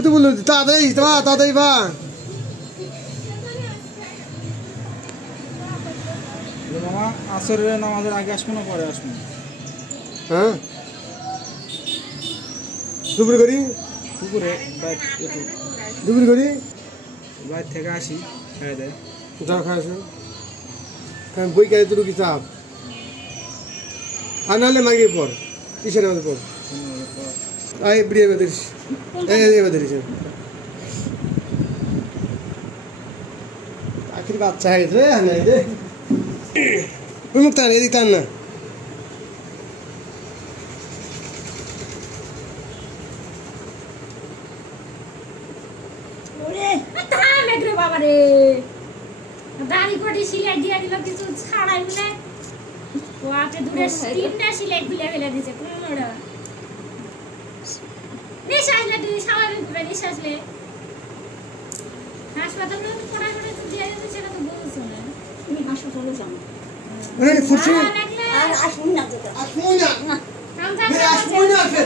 তুই তো বললি তাড়াতাড়ি বা মামা আসরের নামাজের আগে আসবো না পরে আসবো? হ্যাঁ দুপুরে করি পুকুরে দুপুরে করি বাইর থেকে আসি খেয়ে দেয় যাও খাই আসো বই কাজে তো রুগী চাপ আর নাহলে মাগিয়ে পর কিসের আমাদের পর এই বিড়িয়ে বেঁধেছিস এই বেঁধেছিস আখির বাচ্চা হয়ে গেছে রে মুখ টান এদিক টান না দাড়ি কোটি সিলাই দিয়ে দিল কিছু ছাড়াই না ওয়াকে দূরে তিনটা সিলাই খুলে ফেলে দিয়েছে কোনটা নিশ্বাসলে তুই স্বাভাবিক ভাবে নিশ্বাসলে হাসপাতালে পড়াশোনা তো দিয়ে দিচ্ছে সেটা তো বলছো না তুমি হাসপাতালে যাও এই ফুটছি আর আসুন না আসুন না কাম থাকলে